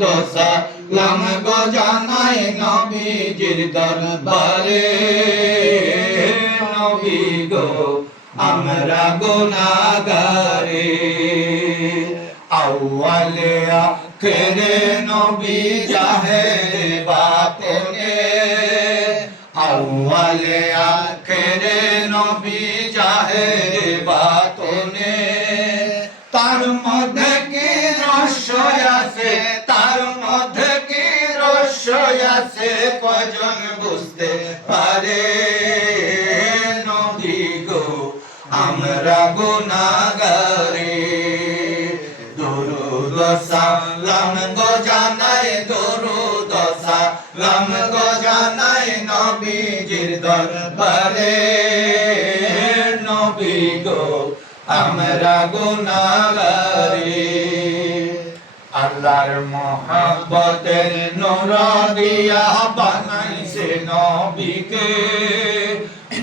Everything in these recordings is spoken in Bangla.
দরুদ সালাম গো জানাই নবীজির দরবারে নবী গো আমরা গুনাহগারে আউয়ালে আখিরে নবী জাহেরে বাতিনে আউয়ালে আখিরে নবী জাহেরে বাতিনে তার মধ্যে কি রহস্য আছে তার মধ্যে কি রহস্য আছে কয়জন বুঝতে পারে নবী গো আমরা গুনাহগারে দরুদ সালাম গো জানাই দরুদ সালাম গো জানাই নবীজির দরবারে নবী গো আমরা গুনাহগারে আল্লাহর মহব্বতের নূর দিয়া বানাইছে নবীকে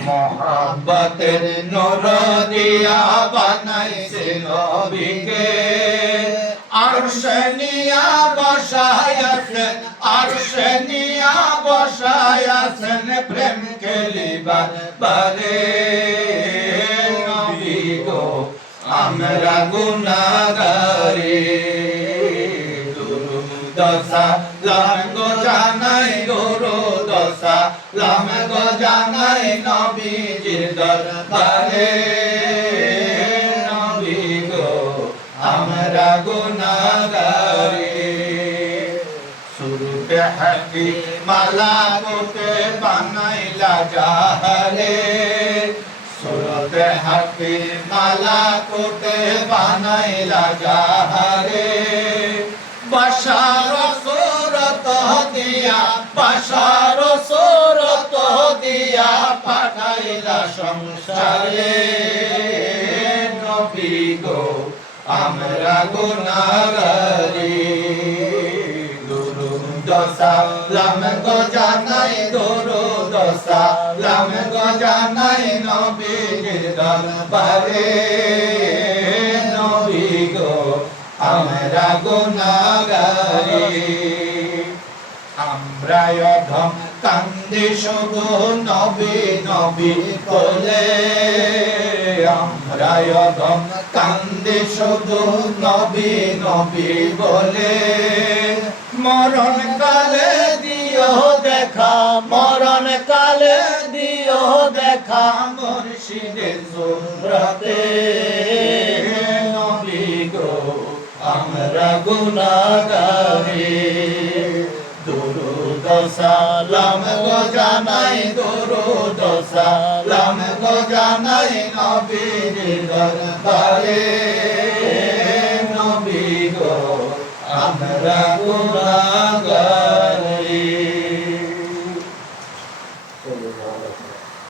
মহব্বতের নূর দিয়া বানাইছে নবীকে আরশে নিয়া বসায়াছেন আরশে নিয়া বসায়াছেন প্রেম খেলিবার বারে নবী গো আমরা গুনাহগারে দরুদ সালাম গো জানাই দরুদ সালাম গো জানাই নবীজির দরবারে নবী গো আমরা গুনাহগারে সুরতে হাকি মালাকুতে বানাইলা জাহারে সুরতে হাকি মালাকুতে বানাইলা জাহারে বাশার সুরত দিয়া বাশার সুরত দিয়া পাঠাইলা সংসারে নবী গো আমরা গুনাহগারে দরুদ সালাম গো জানাই দরুদ সালাম গো জানাই নবীজির দরবারে নবী গো আমরা গুনাহগারে আমরা অধম কান্দি শুধু নবী নবী বলে আমরা অধম কান্দি শুধু নবী নবী বলে মরণ কালে দিও দেখা মরণ কালে দিও দেখা মুর্শিদের সুরতে নবী গো আমরা গুনাহগারে দরুদ সালাম গো জানাই দরুদ সালাম গো জানাই নবীজির দরবারে নবী গো আমরা গুনাহগারে